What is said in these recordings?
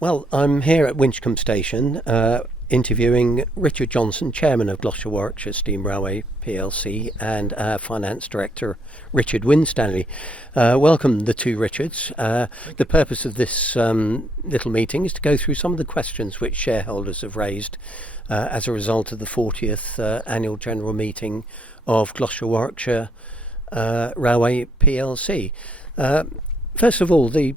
Well, I'm here at Winchcombe Station interviewing Richard Johnson, Chairman of GWsR Steam Railway PLC, and our Finance Director, Richard Winstanley. Welcome, the two Richards. The purpose of this little meeting is to go through some of the questions which shareholders have raised as a result of the 40th Annual General Meeting of GWsR Railway PLC. First of all, the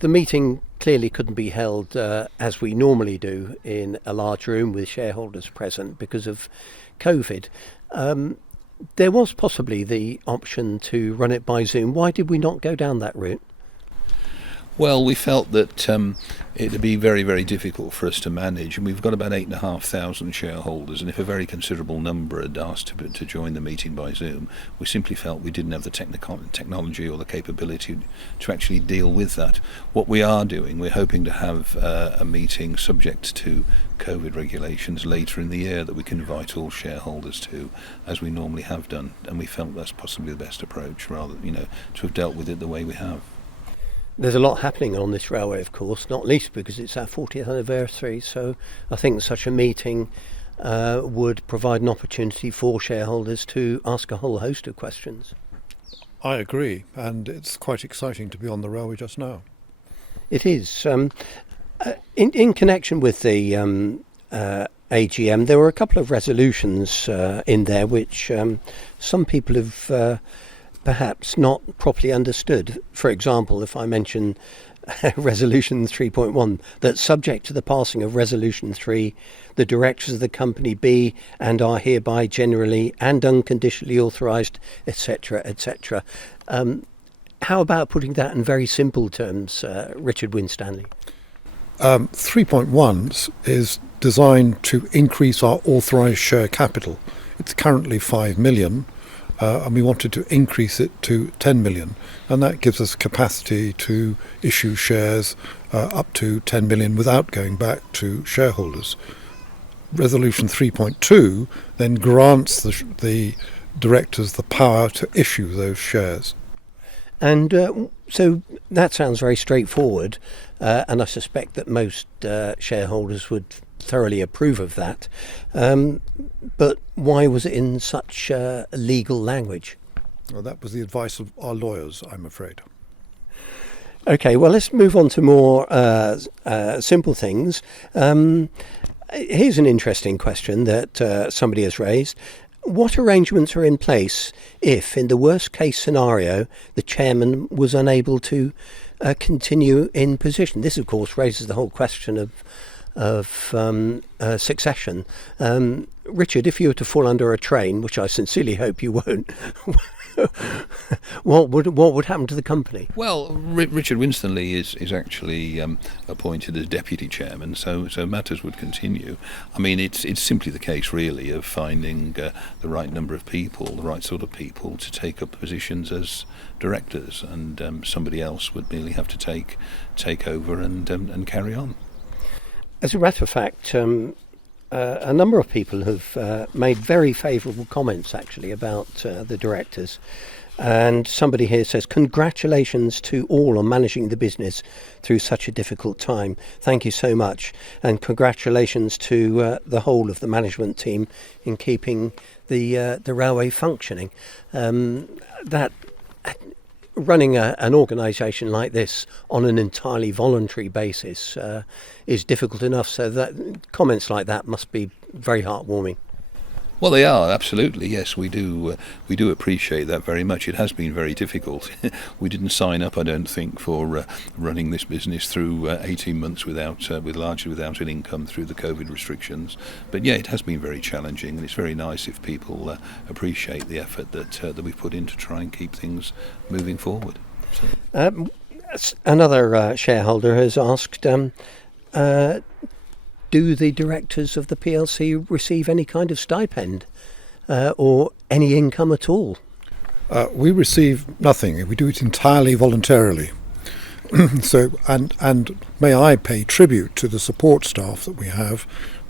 meeting clearly couldn't be held as we normally do in a large room with shareholders present because of COVID. There was possibly the option to run it by Zoom. Why did we not go down that route? Well, we felt that it would be very, very difficult for us to manage, and we've got about 8,500 shareholders, and if a very considerable number had asked to join the meeting by Zoom, we simply felt we didn't have the technology or the capability to actually deal with that. What we are doing, we're hoping to have a meeting subject to COVID regulations later in the year that we can invite all shareholders to, as we normally have done, and we felt that's possibly the best approach, rather to have dealt with it the way we have. There's a lot happening on this railway, of course, not least because it's our 40th anniversary, so I think such a meeting would provide an opportunity for shareholders to ask a whole host of questions. I agree, and it's quite exciting to be on the railway just now. It is. In connection with the AGM, there were a couple of resolutions in there which some people have perhaps not properly understood. For example, if I mention Resolution 3.1, that subject to the passing of Resolution 3, the directors of the company be and are hereby generally and unconditionally authorised, etc., etc. How about putting that in very simple terms, Richard Winstanley? 3.1 is designed to increase our authorised share capital. It's currently 5 million. And we wanted to increase it to 10 million, and that gives us capacity to issue shares up to 10 million without going back to shareholders. Resolution 3.2 then grants the directors the power to issue those shares. And so that sounds very straightforward, and I suspect that most shareholders would thoroughly approve of that. But why was it in such legal language? Well, that was the advice of our lawyers, I'm afraid. Okay, well, let's move on to more simple things. Here's an interesting question that somebody has raised. What arrangements are in place if, in the worst case scenario, the chairman was unable to continue in position? This, of course, raises the whole question of succession. Richard, if you were to fall under a train, which I sincerely hope you won't, what would happen to the company? Well, Richard Winstanley is actually appointed as deputy chairman, so matters would continue. I mean, it's simply the case, really, of finding the right number of people, the right sort of people, to take up positions as directors, and somebody else would merely have to take over and carry on. As a matter of fact, a number of people have made very favourable comments, actually, about the directors. And somebody here says, congratulations to all on managing the business through such a difficult time. Thank you so much. And congratulations to the whole of the management team in keeping the railway functioning. Running an organisation like this on an entirely voluntary basis is difficult enough, so that comments like that must be very heartwarming. Well, they are, absolutely, yes, we do appreciate that very much. It has been very difficult. We didn't sign up, I don't think, for running this business through 18 months largely without an income through the COVID restrictions. But yeah, it has been very challenging, and it's very nice if people appreciate the effort that we've put in to try and keep things moving forward. So. Another shareholder has asked, do the directors of the PLC receive any kind of stipend or any income at all? We receive nothing. We do it entirely voluntarily. So, and may I pay tribute to the support staff that we have,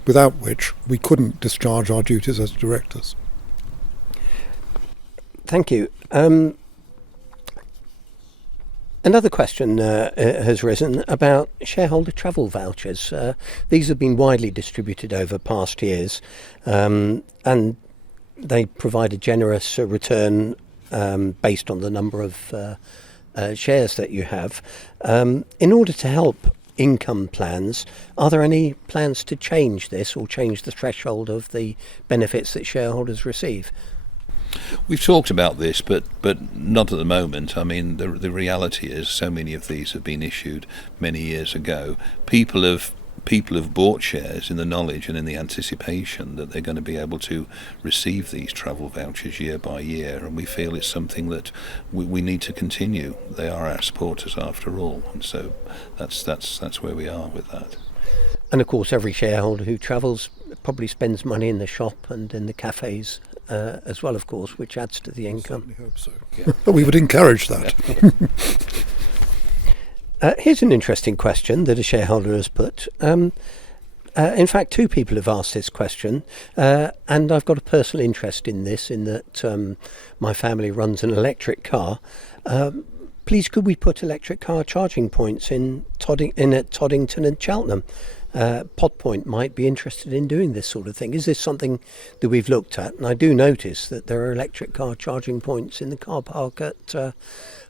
without which we couldn't discharge our duties as directors. Thank you. Another question has risen about shareholder travel vouchers. These have been widely distributed over past years, and they provide a generous return based on the number of shares that you have. In order to help income plans, are there any plans to change this or change the threshold of the benefits that shareholders receive? We've talked about this, but not at the moment. I mean, the reality is so many of these have been issued many years ago. People have bought shares in the knowledge and in the anticipation that they're going to be able to receive these travel vouchers year by year, and we feel it's something that we need to continue. They are our supporters after all, and so that's where we are with that. And of course, every shareholder who travels probably spends money in the shop and in the cafes as well, of course, which adds to the income. I certainly hope so. Yeah. But we would encourage that. Here's an interesting question that a shareholder has put. In fact, two people have asked this question, and I've got a personal interest in this, in that my family runs an electric car. Please, could we put electric car charging points in at Toddington and Cheltenham? Pod Point might be interested in doing this sort of thing. Is this something that we've looked at? And I do notice that there are electric car charging points in the car park at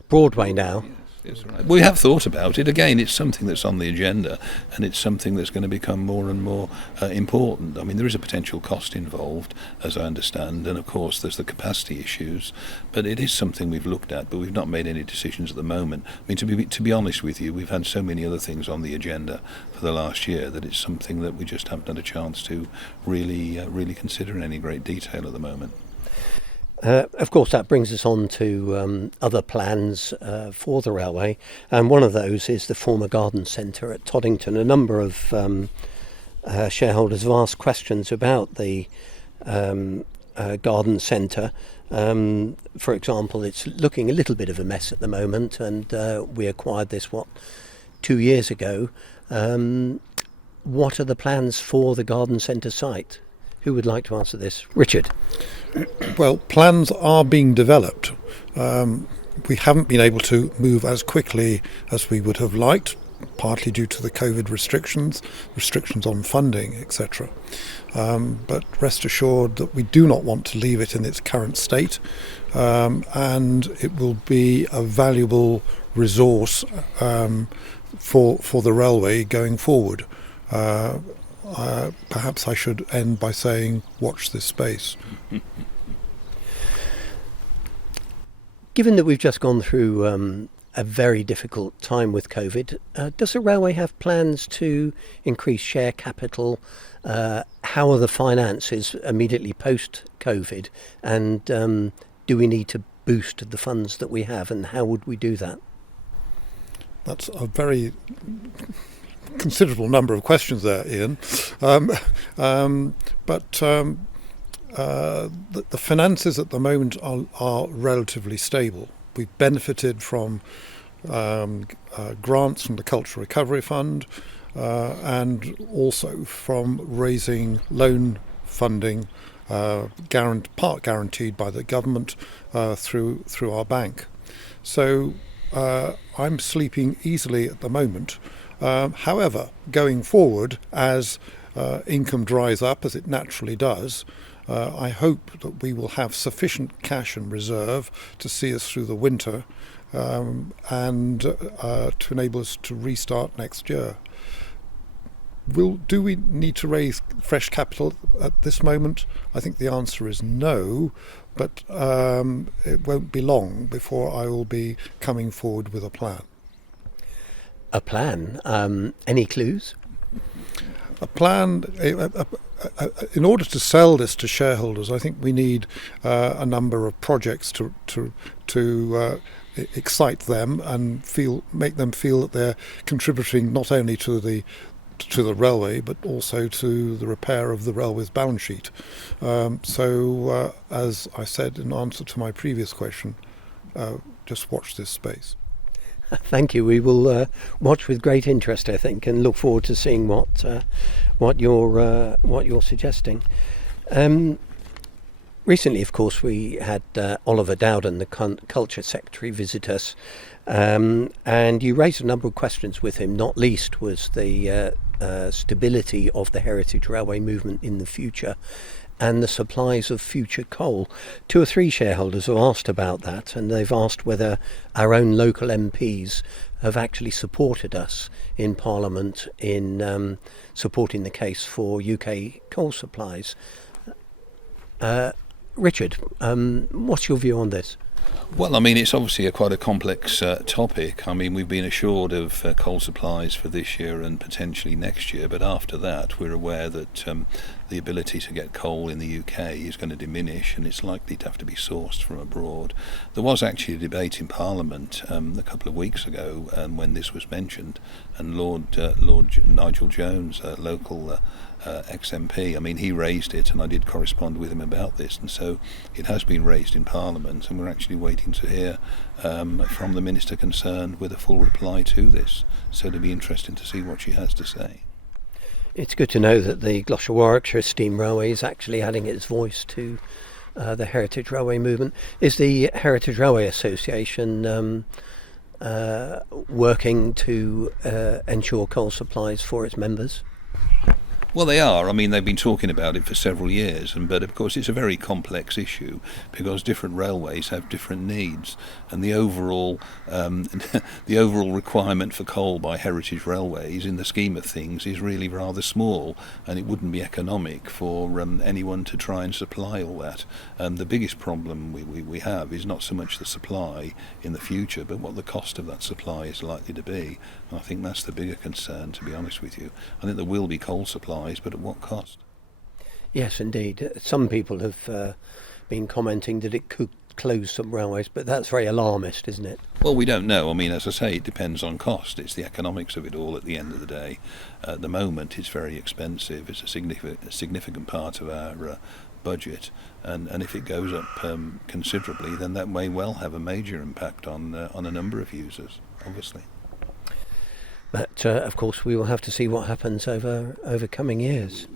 Broadway now. Yes, right. We have thought about it. Again, it's something that's on the agenda, and it's something that's going to become more and more important. I mean, there is a potential cost involved, as I understand, and of course there's the capacity issues, but it is something we've looked at, but we've not made any decisions at the moment. I mean, to be honest with you, we've had so many other things on the agenda for the last year that it's something that we just haven't had a chance to really consider in any great detail at the moment. Of course, that brings us on to other plans for the railway, and one of those is the former garden centre at Toddington. A number of shareholders have asked questions about the garden centre. For example, it's looking a little bit of a mess at the moment, and we acquired this, 2 years ago. What are the plans for the garden centre site? Who would like to answer this? Richard. Well, plans are being developed. We haven't been able to move as quickly as we would have liked, partly due to the COVID restrictions on funding, etc. But rest assured that we do not want to leave it in its current state, and it will be a valuable resource for the railway going forward. Perhaps I should end by saying, watch this space. Given that we've just gone through a very difficult time with COVID, does the railway have plans to increase share capital? How are the finances immediately post-COVID? And do we need to boost the funds that we have, and how would we do that? That's a very considerable number of questions there, Ian. But the finances at the moment are relatively stable. We've benefited from grants from the Cultural Recovery Fund and also from raising loan funding, part guaranteed by the government through our bank. So I'm sleeping easily at the moment. However, going forward, as income dries up, as it naturally does, I hope that we will have sufficient cash and reserve to see us through the winter and to enable us to restart next year. Do we need to raise fresh capital at this moment? I think the answer is no, but it won't be long before I will be coming forward with a plan. A plan? Any clues? A plan. In order to sell this to shareholders, I think we need a number of projects to excite them and make them feel that they're contributing not only to the railway but also to the repair of the railway's balance sheet. So, as I said in answer to my previous question, just watch this space. Thank you. We will watch with great interest, I think, and look forward to seeing what you're suggesting. Recently, of course, we had Oliver Dowden, the Culture Secretary, visit us, and you raised a number of questions with him. Not least was the stability of the heritage railway movement in the future and the supplies of future coal. 2 or 3 shareholders have asked about that, and they've asked whether our own local MPs have actually supported us in Parliament in supporting the case for UK coal supplies. Richard, what's your view on this? Well, I mean, it's obviously quite a complex topic. I mean, we've been assured of coal supplies for this year and potentially next year, but after that, we're aware that the ability to get coal in the UK is going to diminish, and it's likely to have to be sourced from abroad. There was actually a debate in Parliament a couple of weeks ago when this was mentioned, and Lord Nigel Jones, local ex-MP, I mean, he raised it, and I did correspond with him about this, and so it has been raised in Parliament, and we're actually waiting to hear from the Minister concerned with a full reply to this. So it'll be interesting to see what she has to say. It's good to know that the GWsR Steam Railway is actually adding its voice to the Heritage Railway movement. Is the Heritage Railway Association working to ensure coal supplies for its members? Well, they are. I mean, they've been talking about it for several years, but of course it's a very complex issue because different railways have different needs, and the overall the overall requirement for coal by heritage railways, in the scheme of things, is really rather small, and it wouldn't be economic for anyone to try and supply all that. The biggest problem we have is not so much the supply in the future, but what the cost of that supply is likely to be. And I think that's the bigger concern, to be honest with you. I think there will be coal supply, but at what cost? Yes, indeed. Some people have been commenting that it could close some railways, but that's very alarmist, isn't it? Well, we don't know. I mean, as I say, it depends on cost. It's the economics of it all at the end of the day. At the moment, it's very expensive. It's a significant part of our budget, and if it goes up considerably, then that may well have a major impact on a number of users, obviously. But of course, we will have to see what happens over coming years.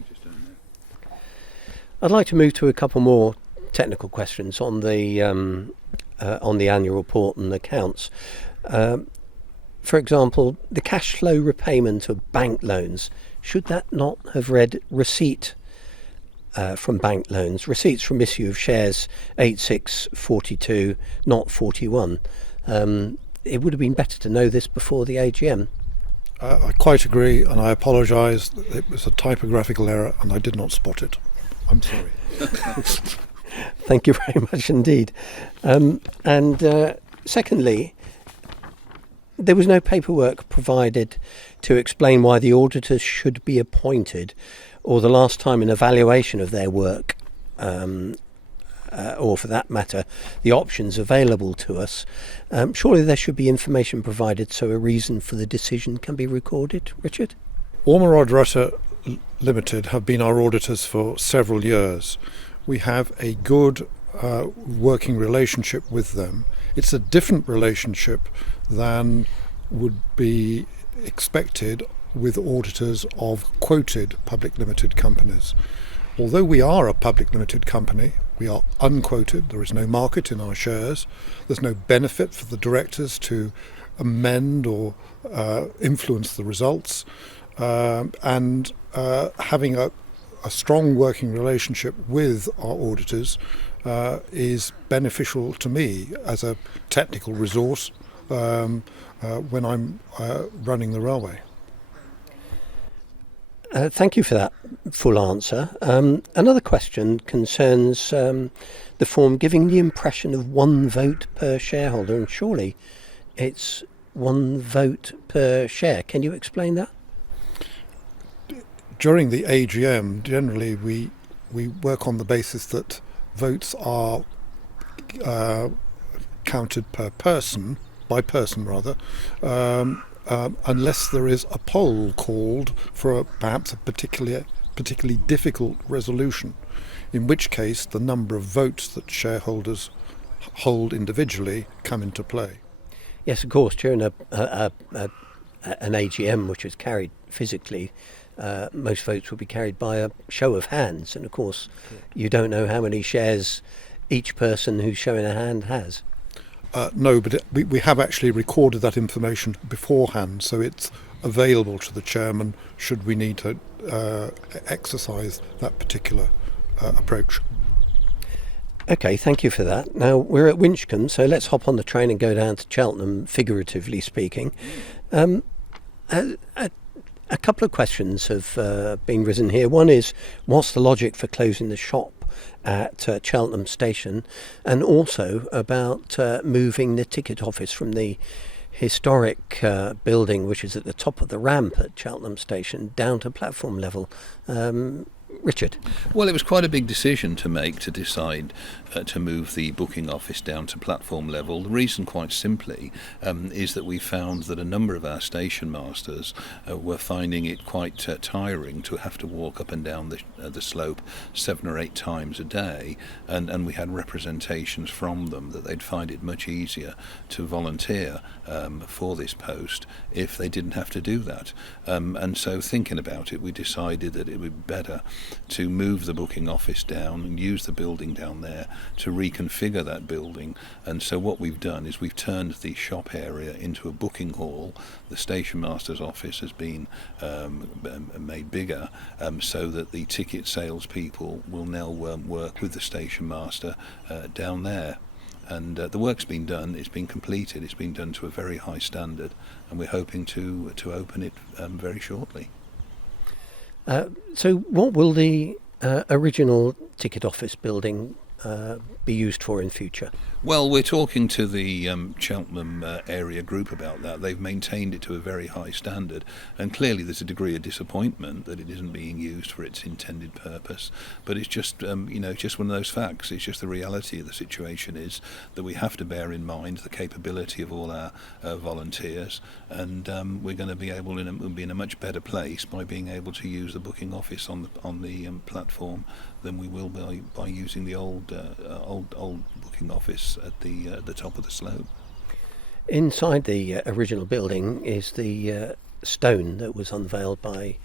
I'd like to move to a couple more technical questions on the annual report and accounts. For example, the cash flow repayment of bank loans, should that not have read receipt from bank loans, receipts from issue of shares 8642, not 41? It would have been better to know this before the AGM. I quite agree, and I apologise. It was a typographical error, and I did not spot it. I'm sorry. Thank you very much indeed. Secondly, there was no paperwork provided to explain why the auditors should be appointed, or the last time an evaluation of their work, or for that matter, the options available to us. Surely there should be information provided so a reason for the decision can be recorded. Richard? Ormerod Rutter Limited have been our auditors for several years. We have a good working relationship with them. It's a different relationship than would be expected with auditors of quoted public limited companies. Although we are a public limited company, we are unquoted. There is no market in our shares. There's no benefit for the directors to amend or influence the results. And having a strong working relationship with our auditors is beneficial to me as a technical resource when I'm running the railway. Thank you for that full answer. Another question concerns the form giving the impression of one vote per shareholder, and surely it's one vote per share. Can you explain that? During the AGM, generally we work on the basis that votes are counted per person, by person rather, unless there is a poll called for perhaps a particularly difficult resolution, in which case the number of votes that shareholders hold individually come into play. Yes, of course. During a an AGM which was carried physically, most votes would be carried by a show of hands, and of course you don't know how many shares each person who's showing a hand has. No, but we have actually recorded that information beforehand, so it's available to the chairman should we need to exercise that particular approach. Okay, thank you for that. Now we're at Winchcombe, so let's hop on the train and go down to Cheltenham, figuratively speaking. A couple of questions have been risen here. One is, what's the logic for closing the shop at Cheltenham Station, and also about moving the ticket office from the historic building, which is at the top of the ramp at Cheltenham Station, down to platform level. Richard? Well, it was quite a big decision to make, to decide to move the booking office down to platform level. The reason, quite simply, is that we found that a number of our station masters were finding it quite tiring to have to walk up and down the slope 7 or 8 times a day, and we had representations from them that they'd find it much easier to volunteer for this post if they didn't have to do that. And so, thinking about it, we decided that it would be better to move the booking office down and use the building down there to reconfigure that building. And so what we've done is we've turned the shop area into a booking hall. The station master's office has been made bigger, so that the ticket sales people will now work with the station master down there. And the work's been done, it's been completed, it's been done to a very high standard, and we're hoping to open it very shortly. So what will the original ticket office building be used for in future? Well, we're talking to the Cheltenham area group about that. They've maintained it to a very high standard, and clearly there's a degree of disappointment that it isn't being used for its intended purpose. But it's just, just one of those facts. It's just the reality of the situation is that we have to bear in mind the capability of all our volunteers, and we're going to be able to be in a much better place by being able to use the booking office on the platform than we will by using the old booking office at the top of the slope. Inside the original building is the stone that was unveiled by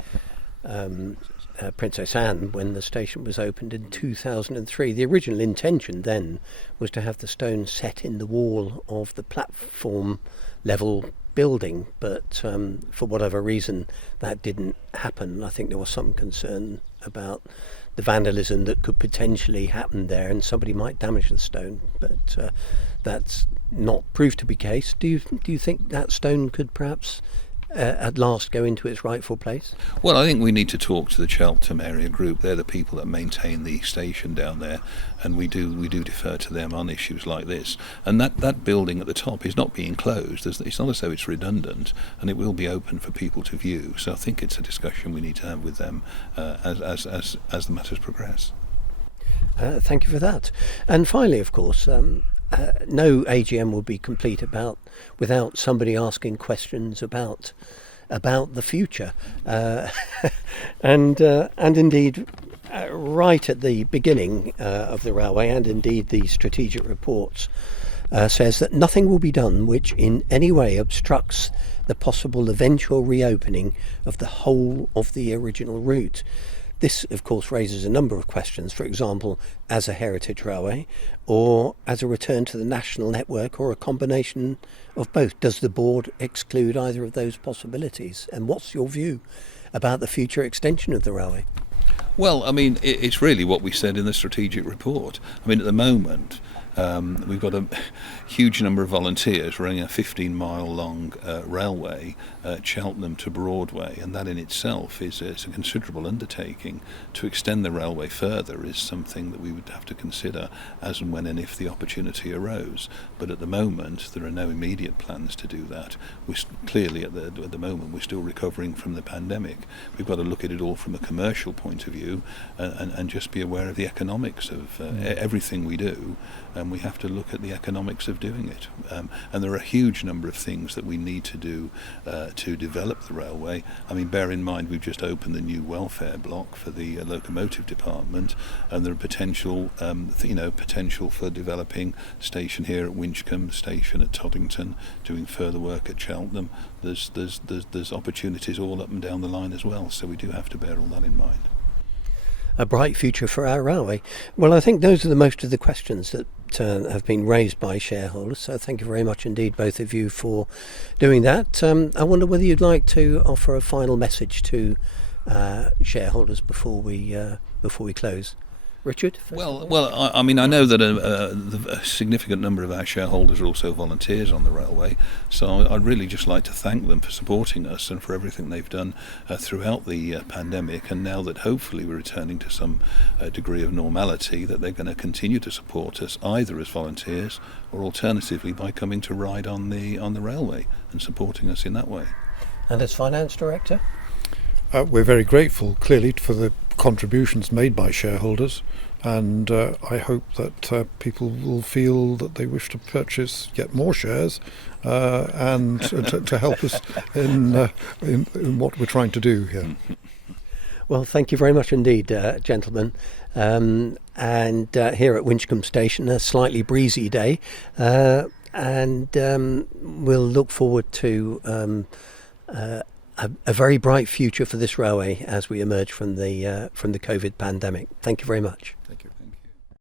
Princess Anne when the station was opened in 2003. The original intention then was to have the stone set in the wall of the platform level building, but for whatever reason that didn't happen. I think there was some concern about the vandalism that could potentially happen there, and somebody might damage the stone, but that's not proved to be the case. Do you think that stone could perhaps at last go into its rightful place? Well, I think we need to talk to the Cheltenham area group. They're the people that maintain the station down there, and we do defer to them on issues like this. And that building at the top is not being closed. It's not as though it's redundant, and it will be open for people to view. So I think it's a discussion we need to have with them as the matters progress. Thank you for that. And finally, of course, no AGM will be complete without somebody asking questions about the future, and indeed, right at the beginning of the railway, and indeed the strategic reports says that nothing will be done which in any way obstructs the possible eventual reopening of the whole of the original route. This, of course, raises a number of questions, for example, as a heritage railway, or as a return to the national network, or a combination of both. Does the board exclude either of those possibilities? And what's your view about the future extension of the railway? Well, I mean, it's really what we said in the strategic report. I mean, at the moment, we've got a huge number of volunteers running a 15-mile long railway, Cheltenham to Broadway, and that in itself is a considerable undertaking. To extend the railway further is something that we would have to consider as and when and if the opportunity arose. But at the moment, there are no immediate plans to do that. We're clearly at the moment we're still recovering from the pandemic. We've got to look at it all from a commercial point of view and just be aware of the economics of everything we do. and we have to look at the economics of doing it. And there are a huge number of things that we need to do to develop the railway. I mean, bear in mind we've just opened the new welfare block for the locomotive department, and there are potential for developing station here at Winchcombe, station at Toddington, doing further work at Cheltenham. There's opportunities all up and down the line as well, so we do have to bear all that in mind. A bright future for our railway. Well, I think those are the most of the questions that have been raised by shareholders, so thank you very much indeed, both of you, for doing that. I wonder whether you'd like to offer a final message to shareholders before we close. Richard? Well, I mean, I know that a significant number of our shareholders are also volunteers on the railway, so I'd really just like to thank them for supporting us and for everything they've done throughout the pandemic, and now that hopefully we're returning to some degree of normality, that they're going to continue to support us either as volunteers or alternatively by coming to ride on the railway and supporting us in that way. And as Finance Director? We're very grateful, clearly, for the contributions made by shareholders, and I hope that people will feel that they wish to purchase yet more shares and to help us in what we're trying to do here. Well, thank you very much indeed, gentlemen. And here at Winchcombe Station, a slightly breezy day, and we'll look forward to a very bright future for this railway as we emerge from the COVID pandemic. Thank you very much. Thank you.